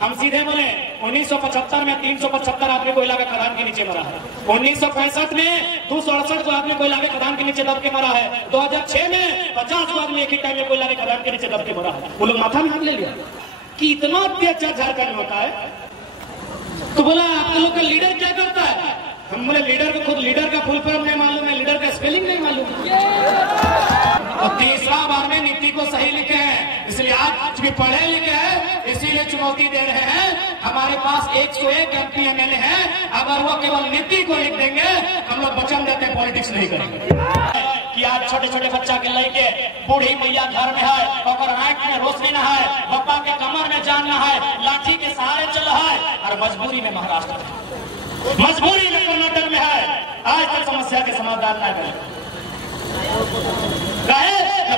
हम सीधे बोले 1975 में 375 आदमी कोयला के खदान के नीचे मरा है। 1965 में 268 आदमी कोयला के खदान के नीचे दब के मरा है। 2006 में 50 आदमी एक ही टाइम में कोयला के खदान के नीचे दब के मरा है। वो लोग माथा में हाथ ले लिया कि इतना अत्याचार झारखंड में होता है। तो बोला आप लोग का लीडर क्या करता है? हम बोले लीडर को खुद लीडर का फुल फॉर्म नहीं मालूम है, लीडर का स्पेलिंग नहीं मालूम। और तीसरा बार में नीति को सही लिखे हैं, इसलिए आज भी पढ़े लिखे हैं, इसीलिए चुनौती दे रहे हैं। हमारे पास 101 MP MLA हैं, अगर वो केवल नीति को लिख देंगे हम लोग वचन देते हैं पॉलिटिक्स नहीं करेंगे। कि आज छोटे छोटे बच्चा के लेके बूढ़ी मैया घर में है, अगर आंख में रोशनी न है, पप्पा के कमर में जान न है, लाठी के सहारे चल है, और मजबूरी में महाराष्ट्र में, मजबूरी में कर्नाटक में है। आज तक समस्या के समाधान नहीं बने,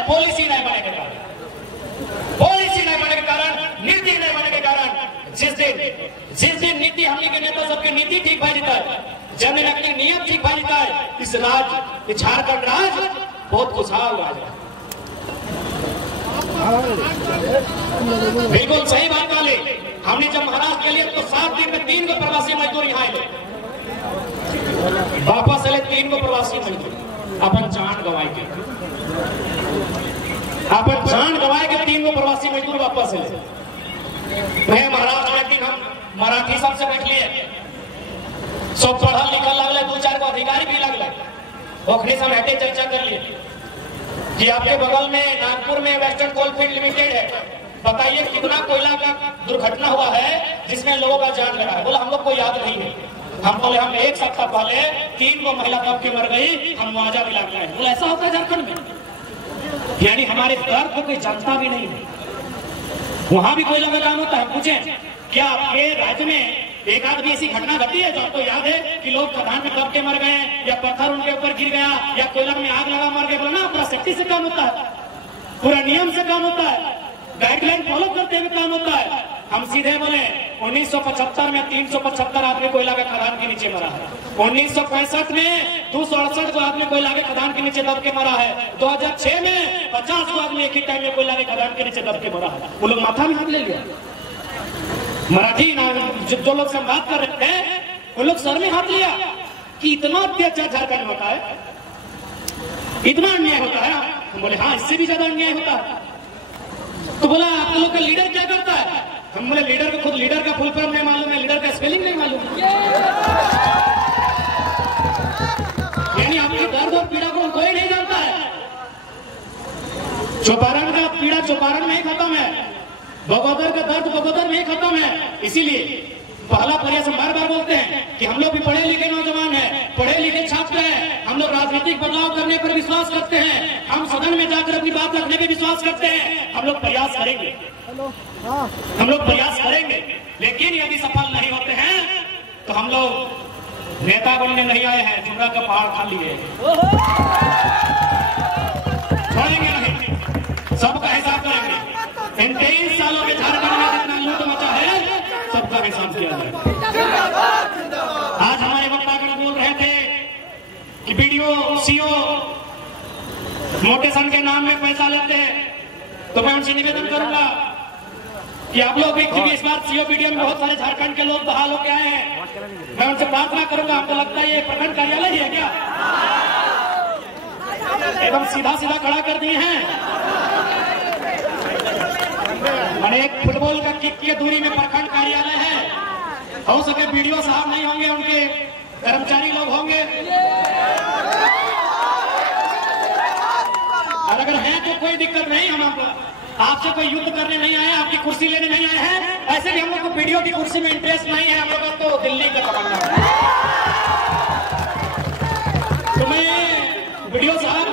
पॉलिसी नहीं बने के कारण, पॉलिसी नहीं बने के कारण, नीति नहीं बने के कारण, जिस दिन नीति हमने के नेता सबकी नीति ठीक भाई देता है, जननायक नियम ठीक भाई देता है, इस राज्य झारखंड राज्य बहुत खुशहाल राज्य है। बिल्कुल सही बात वाली। हमने जब महाराष्ट्र के लिए तो 7 दिन में 3 को प्रवासी मजदूर यहाँ आए, वापस चले 3 को प्रवासी मजदूर, अपन जान गवाए के, अपन जान गवाए के 3 को प्रवासी मजदूर वापस चले। मैं महाराष्ट्र में दिन हम मराठी सबसे बैठ लिए, सब पढ़ल लिखल लगले, 2-4 को अधिकारी भी लगले, ओखरी से बैठे चर्चा कर लिए कि आपके बगल में नागपुर में वेस्टर्न कोलफील्ड लिमिटेड है, बताइए कितना कोयला का दुर्घटना हुआ है जिसमें लोगों का जान लगा है। बोला हम लोग को याद नहीं है। हम बोले हम 1 सप्ताह पहले 3 को महिला दब के मर गई, हम मुआवजा भी लाते हैं। बोला ऐसा होता है झारखंड में? यानी हमारे दर्द को कोई जानता भी नहीं है। वहां भी कोयला का काम होता है। पूछे क्या आपके राज्य में एक आध भी ऐसी घटना घटी है जो आपको याद है कि लोग खदान में दब के मर गए, या पत्थर उनके ऊपर गिर गया, या कोयला में आग लगा मर गए? बोला ना, पूरा सेफ्टी से काम होता है, पूरा नियम से काम होता है, गाइडलाइन फॉलो करते हुए काम होता है। हम सीधे बोले 1975 में 375 आदमी कोयला के खदान के नीचे मरा है। 1965 में 268 आदमी कोयला के खदान के नीचे दब के मरा है। 2006 में 50 आदमी एक ही टाइम में कोयला के खदान के नीचे दब के मरा है। वो लोग माथा में हाथ ले लिया। मराठी जो लोग से बात कर रहे थे वो लोग सर में हाथ लिया कि इतना अत्याचार झारखंड होता है, इतना अन्याय होता है। हम बोले हाँ, इससे भी ज्यादा अन्याय होता है। तो बोला आप लोग का लीडर क्या करता है? हम बोले लीडर को खुद लीडर का फुल फॉर्म नहीं मालूम है, लीडर का स्पेलिंग नहीं मालूम। यानी आपकी दर्द और पीड़ा को कोई नहीं जानता है। चौपारण का पीड़ा चौपारण में ही खत्म है, बगोदर का दर्द बगोदर में ही खत्म है। इसीलिए पहला प्रयास हम बार बार बोलते हैं कि हम लोग भी पढ़े लिखे नौजवान हैं, पढ़े लिखे छात्र हैं, हम लोग राजनीतिक बदलाव करने पर विश्वास करते हैं, हम सदन में जाकर अपनी बात रखने पर विश्वास करते हैं। हम लोग प्रयास करेंगे, हम लोग प्रयास करेंगे, लेकिन यदि सफल नहीं होते हैं तो हम लोग नेता बनने नहीं आए हैं, जुमरा का पहाड़ खा लिए, छोड़ेंगे नहीं, सबका हिसाब करेंगे। इन 23 सालों के झारखंड में जितना लूट मचा है सबका हिसाब किया जाए। आज हमारे वक्तागण बोल रहे थे कि BDO CO मोटे सन के नाम में पैसा लेते हैं, तो मैं उनसे निवेदन करूंगा कि आप लोग भी, क्योंकि इस बार CO BDO में बहुत सारे झारखंड के लोग बहाल होकर आए हैं, मैं उनसे प्रार्थना करूंगा, आपको लगता है ये प्रखंड कार्यालय ही है क्या? एकदम सीधा सीधा खड़ा कर दिए हैं। मैंने एक फुटबॉल का किक की दूरी में प्रखंड कार्यालय है। हो सके BDO साहब नहीं होंगे, उनके कर्मचारी लोग होंगे, और अगर हैं तो कोई दिक्कत नहीं। हम आपसे कोई युद्ध करने नहीं आए, आपकी कुर्सी लेने नहीं आए हैं। ऐसे भी हम लोग को BDO की कुर्सी में इंटरेस्ट नहीं है, हम लोग तो दिल्ली का तमन्ना है। तो मैं BDO साहब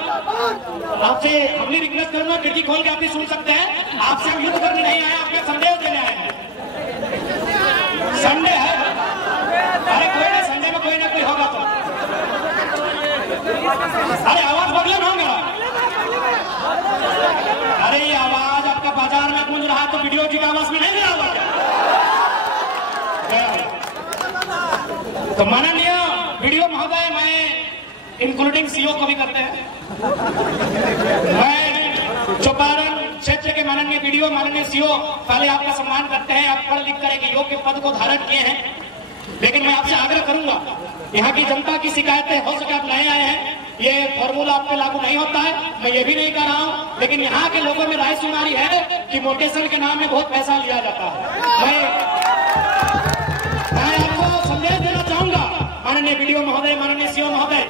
आपसे हमने रिक्वेस्ट करूंगा, खिड़की खोल के आप भी सुन सकते हैं। आपसे हम युद्ध करने नहीं आए, आपके संदेश देने आए हैं। संडे है, अरे कोई नहीं, संडे में कोई ना कोई होगा तो। अरे आवाज बदले ना होगा, अरे ये आवाज आपका बाजार में गूंज रहा है तो BDO जी की आवाज में नहीं गया हुआ क्या? तो माननीय BDO महोदय, मैं इंक्लूडिंग CO को भी करते हैं, मैं चौपारण क्षेत्र के माननीय बीडीओ, माननीय सीओ, पहले आपका सम्मान करते हैं। आप पढ़ लिख कर एक योग्य पद को धारण किए हैं, लेकिन मैं आपसे आग्रह करूंगा, यहाँ की जनता की शिकायतें, हो सके आप नए आए हैं, ये फॉर्मूला आप पे लागू नहीं होता है, मैं ये भी नहीं कह रहा हूं, लेकिन यहाँ के लोगों में राय सुनारी है कि मोटेशन के नाम में बहुत पैसा लिया जाता है। मैं आपको संदेश देना चाहूंगा, माननीय बीडीओ महोदय, माननीय सीओ महोदय,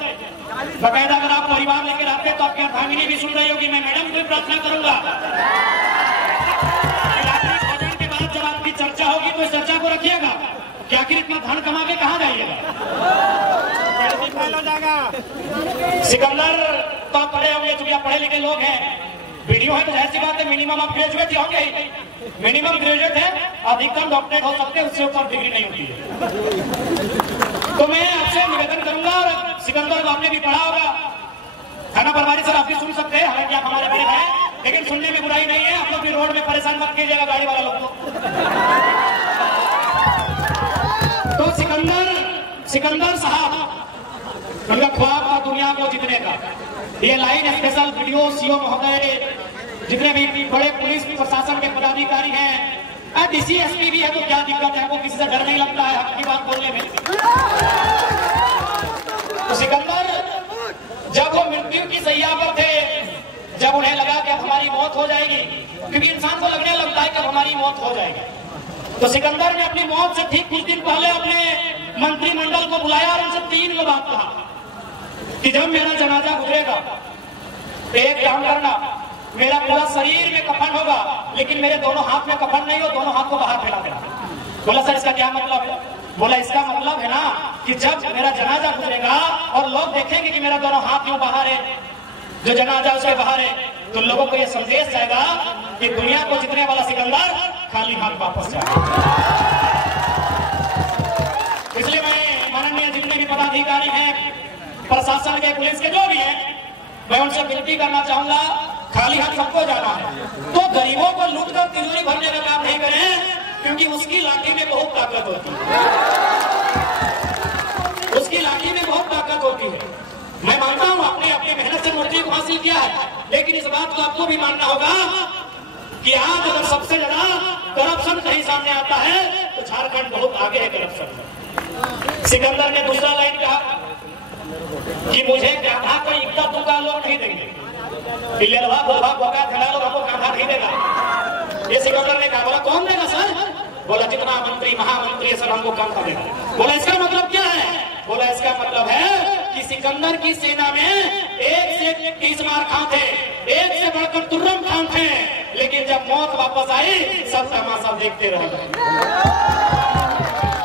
बकायदा अगर आप परिवार लेकर आते तो आपकी अर्धांगिनी भी सुन रही होगी। मैं मैडम को प्रार्थना करूंगा, रात्रि भोजन के बाद जब आपकी चर्चा होगी तो इस चर्चा को रखिएगा कि आखिर इतना धन कमा के कहाँ जाइएगा। सिकंदर तो आप पढ़े होंगे, चूंकि आप पढ़े लिखे लोग हैं, वीडियो है तो ऐसी बात है, मिनिमम आप ग्रेजुएट होंगे ही, मिनिमम ग्रेजुएट है, अधिकतम डॉक्टरेट हो सकते हैं, उससे ऊपर डिग्री नहीं होती है। तो मैं आपसे निवेदन करूंगा, और सिकंदर को आपने भी पढ़ा होगा, खाना परवारी सर आप भी सुन सकते हैं, हालांकि आप हमारे बड़े हैं, लेकिन सुनने में बुराई नहीं है। आप लोग भी रोड में परेशान मत कीजिएगा गाड़ी वाला लोग तो सिकंदर साहब, उनका ख्वाब था दुनिया को जीतने का। ये लाइन स्पेशल वीडियो सीओ महोदय, जितने भी बड़े पुलिस प्रशासन के पदाधिकारी हैं, डीसी एसपी भी है, तो क्या दिक्कत है, वो किसी से डर नहीं लगता है हक की बात बोलने में। तो सिकंदर जब वो मृत्यु की सैया पर थे, जब उन्हें लगा कि अब हमारी मौत हो जाएगी, क्योंकि इंसान को लगने लगता है कि हमारी मौत हो जाएगी, तो सिकंदर ने अपनी मौत से ठीक कुछ दिन पहले अपने मंत्रिमंडल को बुलाया और उनसे 3 बात कहा कि जब मेरा जनाजा गुजरेगा तो एक काम करना, मेरा पूरा शरीर में कफन होगा, लेकिन मेरे दोनों हाथ में कफन नहीं हो, दोनों हाथ को बाहर फैला देना। बोला सर इसका क्या मतलब है? बोला इसका मतलब है ना कि जब मेरा जनाजा गुजरेगा और लोग देखेंगे कि मेरा दोनों हाथ यूं बाहर है, जो जनाजा उसके बाहर है, तो लोगों को यह संदेश जाएगा कि दुनिया को जीतने वाला सिकंदर खाली हाथ वापस जाएगा। इसलिए मैं माननीय जितने भी पदाधिकारी हैं, प्रशासन के, पुलिस के, जो भी हैं, मैं उनसे विनती करना चाहूंगा, खाली हाथ सबको जाना है तो गरीबों को लूटकर तिजोरी भरने का काम नहीं करें, क्योंकि उसकी लाठी में बहुत ताकत होती है, उसकी लाठी में बहुत ताकत होती है। मैं मानता हूं आपने अपनी मेहनत से नौकरी को हासिल किया है, लेकिन इस बात को आपको भी मानना होगा कि आज अगर सबसे ज्यादा करप्शन कहीं सामने आता है तो झारखंड बहुत आगे है करप्शन में। सिकंदर ने दूसरा लाइन कहा कि मुझे कांधा कोई इक्का दुक्का लोग नहीं देंगे, लोग हमको कांधा नहीं देगा। ये सिकंदर ने कहा। बोला कौन देगा सर? बोला जितना मंत्री महामंत्री सब हमको कांधा देगा। बोला इसका मतलब क्या है? बोला इसका मतलब है कि सिकंदर की सेना में 1 से 30 मार खां थे, 1 से बढ़कर तुर्रम खान थे, लेकिन जब मौत वापस आई सब तमाशा देखते रह गए।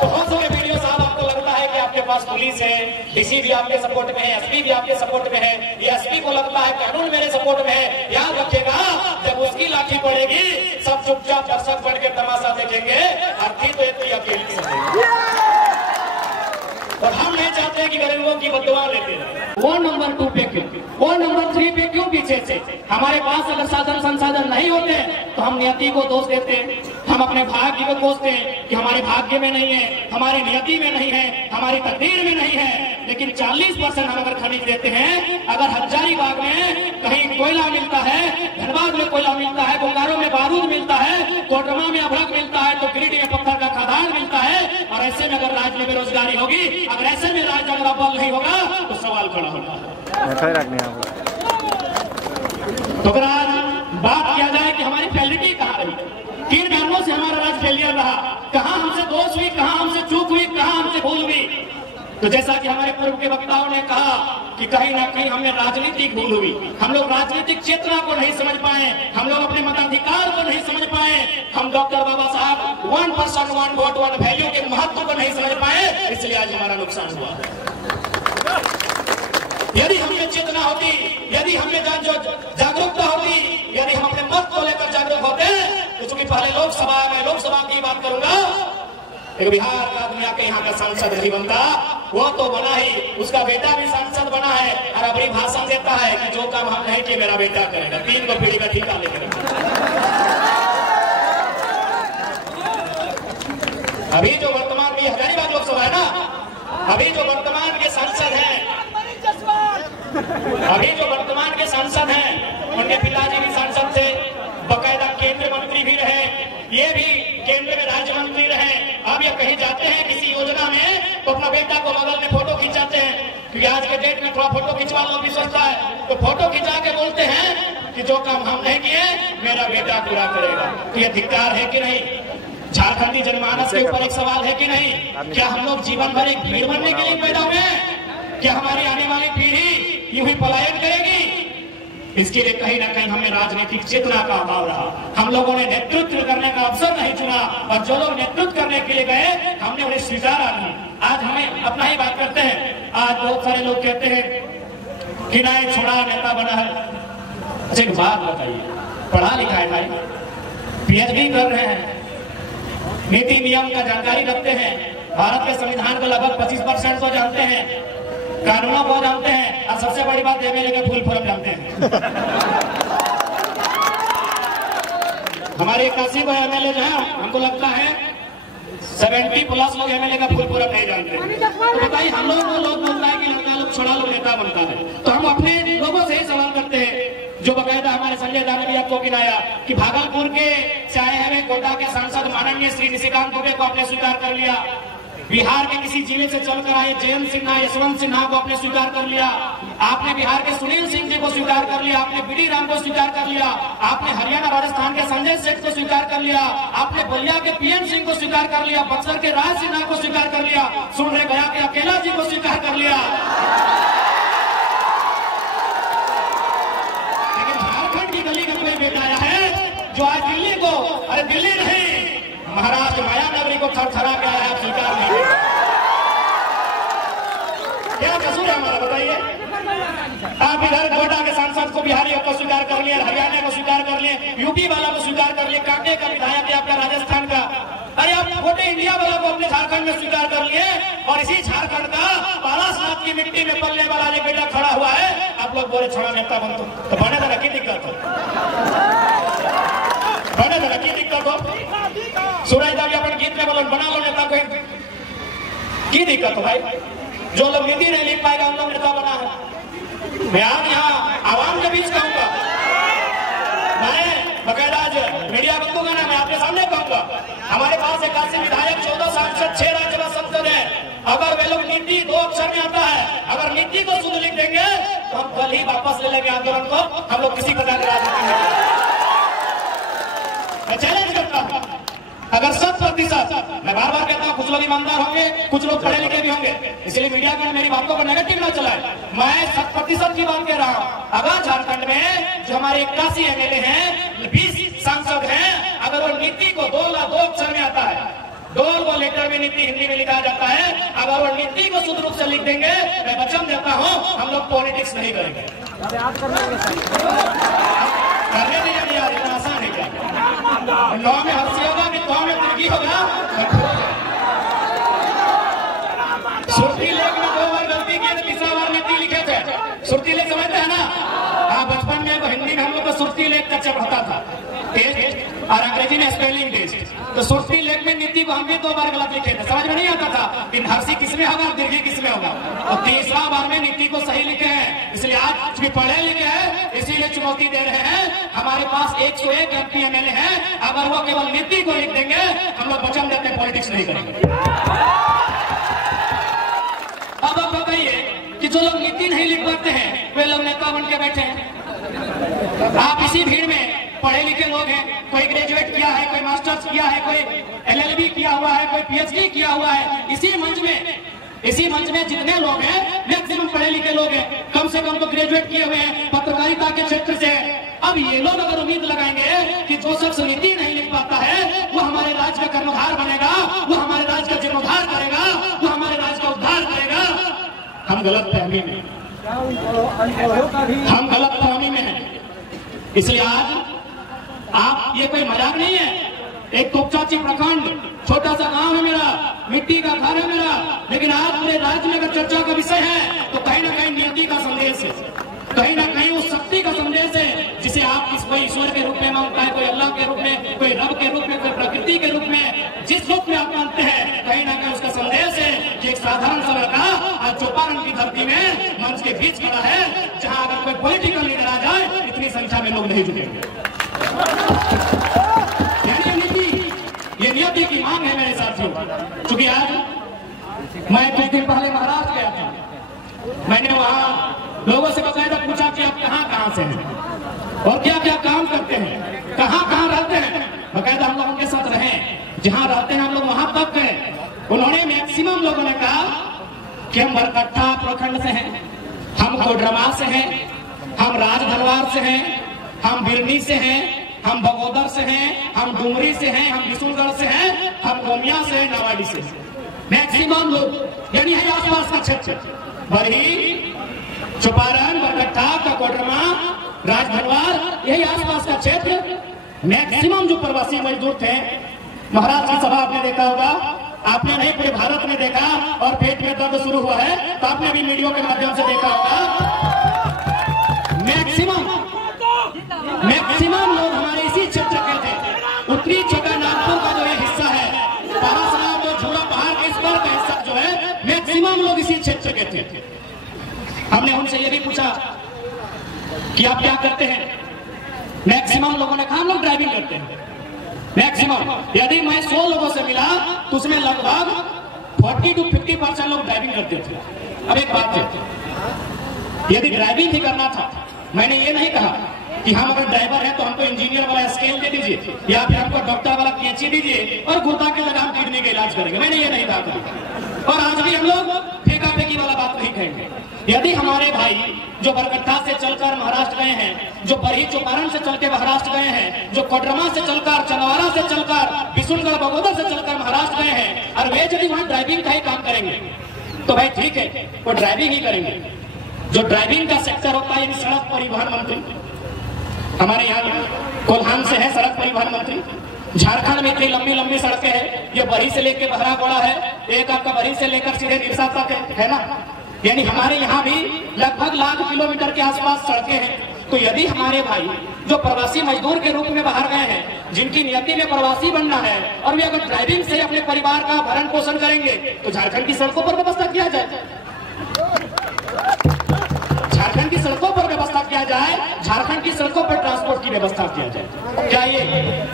तो बहुत सारे वीडियो साहब, आपको लगता है कि आपके पास पुलिस है, डीसी भी आपके सपोर्ट में है, एसपी भी आपके सपोर्ट में है, एसपी को लगता है कानून मेरे सपोर्ट में है। याद रखिएगा, जब उसकी लाठी पड़ेगी सब चुपचाप दर्शक बढ़ के तमाशा देखेंगे, अर्थी तो इतनी अकेली सकेगी। और हम नहीं चाहते कि गरीबों की बददुआ लेते रहे। वो नंबर 2 पे क्यों, वो नंबर 3 पे क्यों पीछे से? हमारे पास अगर साधन संसाधन नहीं होते तो हम नियति को दोष देते, हम अपने भाग्य को कोसते कि हमारे भाग्य में नहीं है, हमारी नियति में नहीं है, हमारी तकदीर में नहीं है। लेकिन 40% हम अगर खरीद देते हैं, अगर हजारीबाग में कहीं कोयला मिलता है, धनबाद में कोयला मिलता है, बोकारो में बारूद मिलता है, कोडरमा में अभ्रक मिलता है, तो गिरिडीह में पत्थर का खदान मिलता है। और ऐसे में अगर राज्य में बेरोजगारी होगी, अगर ऐसे में राज्य अगर बल नहीं होगा तो सवाल खड़ा होगा। तो अगर आज बात किया जाए कि हमारी फेलिटी कहाँ रही, किन कारणों से हमारा राज्य फेलियर रहा, कहाँ हमसे दोष हुई, कहाँ हमसे चूक हुई, कहाँ हमसे भूल हुई, तो जैसा कि हमारे पूर्व के वक्ताओं ने कहा कि कहीं ना कहीं हमें राजनीतिक भूल हुई। हम लोग राजनीतिक चेतना को नहीं समझ पाए, हम लोग अपने मताधिकार को नहीं समझ पाए, हम डॉक्टर बाबा साहब 1 पर्सन 1 वोट 1 वैल्यू के महत्व को नहीं समझ पाए, इसलिए आज हमारा नुकसान हुआ। यदि हमें चेतना होती, यदि हमें जागरूकता होती, यदि हम अपने मत को लेकर जागरूक होते, तो चूंकि पहले लोकसभा की बात करूंगा, एक बिहार का दुनिया के यहाँ का सांसद नहीं बनता, वो तो बना ही, उसका बेटा भी सांसद बना है और अपनी भाषण देता है कि जो काम हम नहीं किए मेरा बेटा करेगा, 3 को पीढ़ी का ठेका लेकर। अभी जो वर्तमान में हजारीबाग लोकसभा है ना, अभी जो वर्तमान के सांसद हैं, उनके पिताजी भी सांसद थे, बकायदा ये भी केंद्र में राज्य मंत्री रहे, अब ये कहीं जाते हैं किसी योजना में तो अपना बेटा को बगल में फोटो खिंचाते हैं, क्योंकि आज के डेट में थोड़ा फोटो खिंचवा लो भी सोचता है, तो फोटो खिंचा के बोलते हैं कि जो काम हम नहीं किए मेरा बेटा पूरा करेगा। तो ये धिक्कार है कि नहीं? झारखंडी जनमानस के ऊपर एक सवाल है कि नहीं? क्या हम लोग जीवन भर एक भीड़ बनने के लिए पैदा हुए हैं? क्या हमारी आने वाली पीढ़ी यूं ही पलायन करेगी? इसके लिए कहीं ना कहीं हमें राजनीतिक चेतना का अभाव रहा। हम लोगों ने नेतृत्व करने का अवसर नहीं चुना, और जो लोग नेतृत्व करने के लिए गए हमने उन्हें स्वीकारा नहीं। आज हमें अपना ही बात करते हैं। आज बहुत सारे लोग कहते हैं कि नहीं छोड़ा नेता बना है। अच्छा एक बात बताइए, पढ़ा लिखा है भाई, पीएचडी कर रहे हैं, नीति नियम का जानकारी रखते हैं, भारत के संविधान को लगभग 25% तो जानते हैं, कानूनों को जानते हैं, और सबसे बड़ी बात एमएलए के फुल फॉर्म जानते हैं। हमारे 81 को एमएलए जो है, हमको लगता है 70+ लोग एमएलए का फुल फॉर्म नहीं जानते। तो बताइए हम लोग को लोग बोलता है कि लड़का लोग छोड़ा लोग नेता बनता है, तो हम अपने लोगों से ही सवाल करते हैं, जो बकायदा हमारे संजय दा ने भी आपको गिनाया कि भागलपुर के चाहे हमें गोड्डा के सांसद माननीय श्री निशिकांत दुबे को आपने स्वीकार कर लिया, बिहार के किसी जिले से चलकर आए जयंत सिन्हा, यशवंत सिन्हा को आपने स्वीकार कर लिया, आपने बिहार के सुनील सिंह जी को स्वीकार कर लिया, आपने बीडी राम को स्वीकार कर लिया, आपने हरियाणा राजस्थान के संजय सेठ को स्वीकार कर लिया, आपने बलिया के पीएम सिंह को स्वीकार कर लिया, बक्सर के राज सिन्हा को स्वीकार कर लिया, सुन रहे गया के अकेला जी को स्वीकार कर लिया। लेकिन झारखंड की गली का कोई बेटा आया है जो आज दिल्ली को, अरे दिल्ली नहीं महाराष्ट्र मायानगरी को थरथरा के आया है, स्वीकार नहीं। क्या कसूर है हमारा बताइए? आप इधर गोड्डा के सांसद को बिहारियों को स्वीकार कर लिए, हरियाणा को स्वीकार कर लिए, यूपी वाला को स्वीकार कर लिए, कांके का विधायक है आपका राजस्थान का, अरे आप छोटे इंडिया वाला को अपने झारखंड में स्वीकार कर लिए, और इसी झारखंड का 12 की मिट्टी में पलने वाला एक बेटा खड़ा हुआ है, आप लोग बोले छोड़ा नेता बन, तो बने तो की दिक्कत हो, बने तो की दिक्कत हो। सूरज दावी अपन गीत में बोलो बना लो नेता को, की दिक्कत हो भाई? जो लोग नीति नहीं लिख पाएगा उन लोग नेता बना है। मैं आज यहाँ आवाम के बीच कहूंगा, मैं बकायदा आज मीडिया बंधु का ना मैं आपके सामने कहूंगा, हमारे पास 81 विधायक, 14 सांसद, 6 राज्यसभा सांसद है, अगर वे लोग नीति 2 अक्षर में आता है, अगर नीति को शुद्ध लिख देंगे तो हम कल ही वापस ले लेंगे आंदोलन को, हम लोग किसी प्रकार की राजनीति में। मैं चैलेंज करता हूं, अगर 100%, मैं बार बार कहता हूं कुछ लोग ईमानदार होंगे, कुछ लोग पढ़े लिखे भी होंगे, इसलिए मीडिया का मेरी बातों को नेगेटिव ना चलाए, मैं 100% की बात कह रहा हूं। अगर झारखंड में जो हमारे 81 एमएलए हैं, 20 सांसद हैं, अगर वो नीति को 2 अक्षर में आता है, 2 लेटर में नीति हिंदी में लिखा जाता है, अगर वो नीति को शुद्ध रूप से लिख देंगे, मैं वचन देता हूं हम लोग पॉलिटिक्स नहीं करेंगे। करने नहीं यार, इतना आसान है क्या? 9 में हंसी होगा कि 9 में तुर्की होगा? सुरती लेख में 2 बार गलती की, 3रा बार नीति लिखे थे। सुरती लेख समझते हैं ना? हाँ, बचपन में तो हिंदी में हम लोग को सुरती लेख का चढ़ता था टेस्ट, और अंग्रेजी में स्पेलिंग टेस्ट। तो सुरती लेख में नीति को हम भी 2 बार गलत लिखे थे, समझ में नहीं आता था कि हंसी किसमें होगा, दीर्घी किसमें होगा, और 3रा बार में नीति को सही लिखे हैं। इसलिए आज भी पढ़े लिखे हैं, इसीलिए चुनौती दे रहे हैं। हमारे पास 101 एमपी एमएलए हैं, अगर वो केवल नीति को लिख देंगे, हम लोग वचन देते हैं पॉलिटिक्स नहीं करेंगे। अब आप बताइए कि जो लोग नीति नहीं लिख पाते हैं वे लोग नेता बन के बैठे हैं। आप इसी भीड़ में पढ़े लिखे लोग हैं, कोई ग्रेजुएट किया है, कोई मास्टर्स किया है, कोई एलएलबी किया हुआ है, कोई पीएचडी किया हुआ है। इसी मंच में जितने लोग हैं मैक्सिमम पढ़े लिखे लोग हैं, कम से कम तो ग्रेजुएट किए हुए हैं पत्रकारिता के क्षेत्र से। अब ये लोग अगर उम्मीद लगाएंगे कि जो शख्स नीति नहीं लिख पाता है वो हमारे राज्य का कर्णधार बनेगा, वो हमारे राज्य का जीर्णोद्धार करेगा, वो हमारे राज्य का उद्धार करेगा, हम गलत फहमी में हैं। इसलिए आज आप, ये कोई मजाक नहीं है, एक तोपचाची प्रखंड छोटा सा गांव है मेरा, मिट्टी का घर है मेरा, लेकिन आज पूरे राज्य में अगर चर्चा का विषय है तो कहीं ना कहीं नीति का संदेश है, कहीं ना कहीं उस शक्ति का संदेश है जिसे आप कोई ईश्वर के रूप में मानता है, कोई अल्लाह के रूप में, कोई रब के रूप में, कोई प्रकृति के रूप में, जिस रूप में आप मानते हैं, कहीं ना कहीं उसका संदेश है कि एक साधारण सा लड़का आज चौपारण की धरती में मंच के बीच खड़ा है, जहां अगर कोई पॉलिटिकल लीडर आ जाए इतनी संख्या में लोग नहीं जुटेंगे। यानी नीति क्योंकि आज मैं कुछ दिन पहले महाराष्ट्र गया था। मैंने वहां लोगों से बकायदा पूछा कि आप कहाँ से हैं और क्या क्या काम करते हैं, कहाँ रहते हैं। बकायदा हम लोग उनके साथ रहे, जहां रहते हैं हम लोग वहां तक गए। उन्होंने मैक्सिमम लोगों ने कहा कि हम बरकट्ठा प्रखंड से हैं, हम कोडरमा से हैं, हम राजधनवार से हैं, हम बिरनी से हैं, हम बगोदर से हैं, हम डुमरी से हैं, हम बिशुनगढ़ से हैं, हम गोमिया से हैं, नावाडी से। मैक्सिमम लोग यानी है आसपास का क्षेत्र, बरही, चौपारण, बरकट्ठा, कोडरमा, राजधनवार, यही आसपास का क्षेत्र। मैक्सिमम जो प्रवासी मजदूर थे, महाराष्ट्र की सभा आपने देखा होगा, आपने नहीं पूरे भारत में देखा, और पेट में दर्द शुरू हुआ है तो आपने भी मीडिया के माध्यम से देखा होगा। मैक्सिमम लोग हमारे इसी क्षेत्र के थे। उत्तरी छोटा नागपुर का जो ये हिस्सा है, पारासार जो झूला पहाड़ के इस पर का हिस्सा जो है, मैक्सिमम लोग इसी क्षेत्र के थे। हमने उनसे ये भी पूछा कि आप क्या करते हैं। मैक्सिमम लोगों ने कहा हम लोग ड्राइविंग करते हैं। मैक्सिमम, यदि मैं 100 लोगों से मिला तो उसमें लगभग 40 to 50% लोग ड्राइविंग करते थे। अब एक बात है, यदि ड्राइविंग ही करना था, मैंने ये नहीं कहा कि हम अगर ड्राइवर हैं तो हमको इंजीनियर वाला स्केल दे दीजिए या फिर हमको डॉक्टर वाला कैंची दीजिए और गुर्दा के लगाम किडनी का इलाज करेंगे, मैंने ये नहीं कहा। और आज भी हम लोग फेंका फेंकी वाला बात नहीं कहेंगे। यदि हमारे भाई जो बरकट्ठा से चलकर महाराष्ट्र गए हैं, जो बरही चौपारण से चल के महाराष्ट्र गए हैं, जो कोडरमा से चलकर, चंदवारा से चलकर, बिशुनगढ़, बगोदर से चलकर महाराष्ट्र गए हैं, और वे यदि वहां ड्राइविंग का ही काम करेंगे तो भाई ठीक है, वो ड्राइविंग ही करेंगे। जो ड्राइविंग का सेक्टर होता है, सड़क परिवहन मंत्री हमारे यहाँ कोल्हान से है, सड़क परिवहन मंत्री। झारखंड में इतनी लंबी लंबी सड़कें हैं, ये बरही से लेकर बहरागोड़ा है, एक आपका बरही से लेकर सीधे निरसा तक है ना। यानी हमारे यहाँ भी लगभग लाख किलोमीटर के आसपास सड़कें हैं। तो यदि हमारे भाई जो प्रवासी मजदूर के रूप में बाहर गए हैं, जिनकी नियति में प्रवासी बनना है, और वे अगर ड्राइविंग से अपने परिवार का भरण पोषण करेंगे तो झारखंड की सड़कों पर व्यवस्था किया जाए, झारखंड की सड़कों पर व्यवस्था किया जाए, झारखंड की सड़कों पर ट्रांसपोर्ट की व्यवस्था किया जाए। क्या ये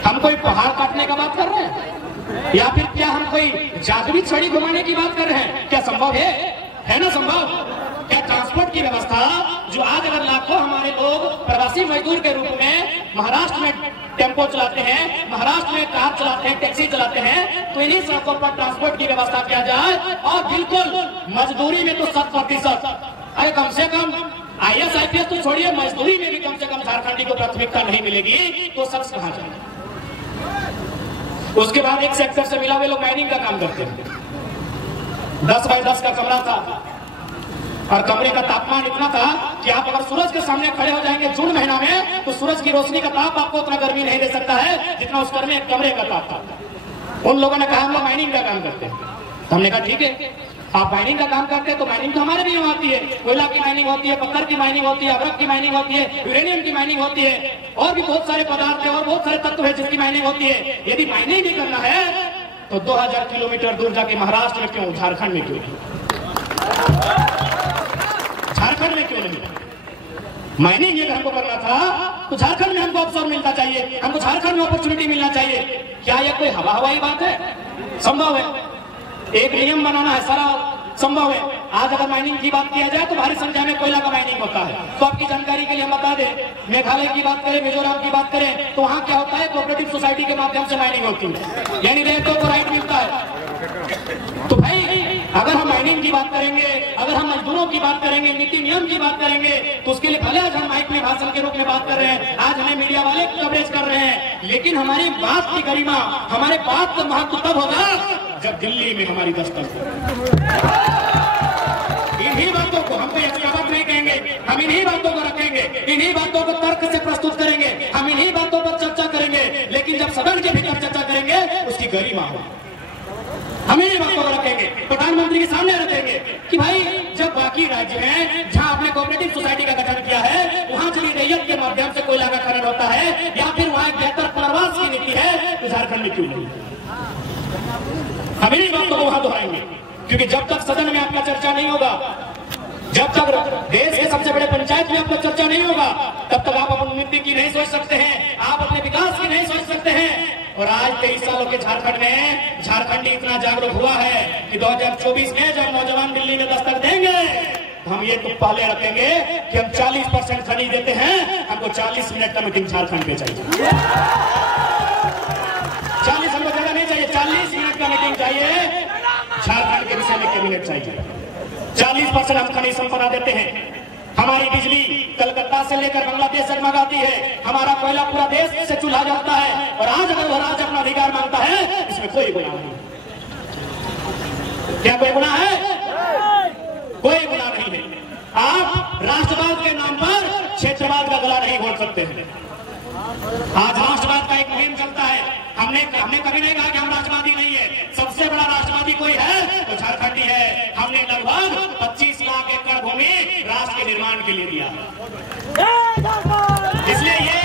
हम कोई पहाड़ काटने का बात कर रहे हैं, या फिर क्या हम कोई जादुई छड़ी घुमाने की बात कर रहे हैं? क्या संभव है ना संभव? क्या ट्रांसपोर्ट की व्यवस्था, जो आज अगर लाखों हमारे लोग प्रवासी मजदूर के रूप में महाराष्ट्र में टेम्पो चलाते हैं, महाराष्ट्र में कार चलाते हैं, टैक्सी चलाते हैं, तो इन्हीं सड़कों पर ट्रांसपोर्ट की व्यवस्था किया जाए। और बिल्कुल मजदूरी में तो 100%, अरे कम से कम IAS IPS तो छोड़िए, मजदूरी में भी कम से कम झारखंडी को प्राथमिकता नहीं मिलेगी तो शख्स कहां जाए। उसके बाद एक सेक्टर से मिला हुए लोग माइनिंग का काम करते हैं। 10 बाय 10 का कमरा था और कमरे का तापमान इतना था कि आप अगर सूरज के सामने खड़े हो जाएंगे जून महीना में तो सूरज की रोशनी का ताप आपको उतना गर्मी नहीं दे सकता है जितना उस कमरे का ताप था। उन लोगों ने कहा हम लोग माइनिंग का काम करते हैं। हमने कहा ठीक है, आप माइनिंग का काम करते हैं तो माइनिंग तो हमारे भी यहाँ आती है। कोयला की माइनिंग होती है, पत्थर की माइनिंग होती है, अभ्रक की माइनिंग होती है, यूरेनियम की माइनिंग होती है, और भी बहुत सारे पदार्थ है और बहुत सारे तत्व है जिसकी माइनिंग होती है। यदि माइनिंग भी करना है तो 2000 किलोमीटर दूर जाके महाराष्ट्र में क्यों, झारखंड में क्यों नहीं? झारखंड में क्यों नहीं? माइनिंग अगर हमको करना था तो झारखंड में हमको अवसर मिलना चाहिए, हमको झारखंड में अपॉर्चुनिटी मिलना चाहिए। क्या यह कोई हवाई बात है? संभव है, एक नियम बनाना है, सारा संभव है। आज अगर माइनिंग की बात किया जाए तो भारी संख्या में कोयला का माइनिंग होता है। तो आपकी जानकारी के लिए हम बता दें, मेघालय की बात करें, मिजोरम की बात करें, तो वहां क्या होता है, कोऑपरेटिव सोसाइटी के माध्यम से माइनिंग होती है, यानी रेतों को राइट मिलता है। तो भाई अगर हम माइनिंग की बात करेंगे, अगर हम मजदूरों की बात करेंगे, नीति नियम की बात करेंगे, तो उसके लिए भले आज हम माइक में भाषण के रूप में बात कर रहे हैं, आज हमें मीडिया वाले कवरेज कर रहे हैं, लेकिन हमारी बात की गरिमा, हमारे बात का महत्व तब होगा जब दिल्ली में हमारी दस्तक हो। इन्हीं बातों को हम कोई अचानक नहीं कहेंगे, हम इन्हीं बातों को रखेंगे, इन्हीं बातों को तर्क से प्रस्तुत करेंगे, हम इन्हीं बातों पर चर्चा करेंगे, लेकिन जब सदन के भीतर चर्चा करेंगे उसकी गरिमा हो, हम इन्हीं बातों को रखेंगे, प्रधानमंत्री के सामने रखेंगे कि भाई जब बाकी राज्य में जहां आपने कोऑपरेटिव सोसाइटी का गठन किया है, वहां चली रैयत के माध्यम से कोयला का खनन होता है, या फिर वहां एक बेहतर पुनर्वास की नीति है, तो झारखंड में क्यों नहीं? हम इन्हीं बातों को वहां दोहराएंगे, क्योंकि जब तक सदन में आपका चर्चा नहीं होगा, जब तक देश के सबसे बड़े पंचायत में आपका चर्चा नहीं होगा, तब तक आप अपनी उन्नति की नहीं सोच सकते हैं, आप अपने विकास की नहीं सोच सकते हैं। और आज 23 सालों के झारखंड में झारखंडी इतना जागरूक हुआ है कि 2024 में जब नौजवान दिल्ली में दस्तक देंगे तो हम ये तो पहले रखेंगे कि हम 40% खरीद देते हैं, हमको 40 मिनट का मीटिंग झारखंड पे चाहिए। 40 हमको जगह नहीं चाहिए, 40 मिनट का मीटिंग चाहिए। झारखंड के विषय में कैबिनेट चाहिए। 40% हम खनिज संपदा देते हैं। हमारी बिजली कलकत्ता से लेकर बांग्लादेश जगमगाती है। हमारा कोयला पूरा देश से चूल्हा जलता है। और आज अगर वह राज्य अपना अधिकार मांगता है, इसमें कोई गुनाह नहीं। क्या कोई गुनाह है? कोई गुनाह नहीं है। आप राष्ट्रवाद के नाम पर क्षेत्रवाद का गला नहीं घोट सकते हैं। आज राष्ट्रवाद का एक मुहिम चलता है। हमने कभी नहीं कहा कि हम राष्ट्रवादी नहीं है। सबसे बड़ा राष्ट्रवादी कोई है तो झारखंडी है। हमने लगभग 25 लाख एकड़ भूमि राष्ट्र के निर्माण के लिए दिया। इसलिए ये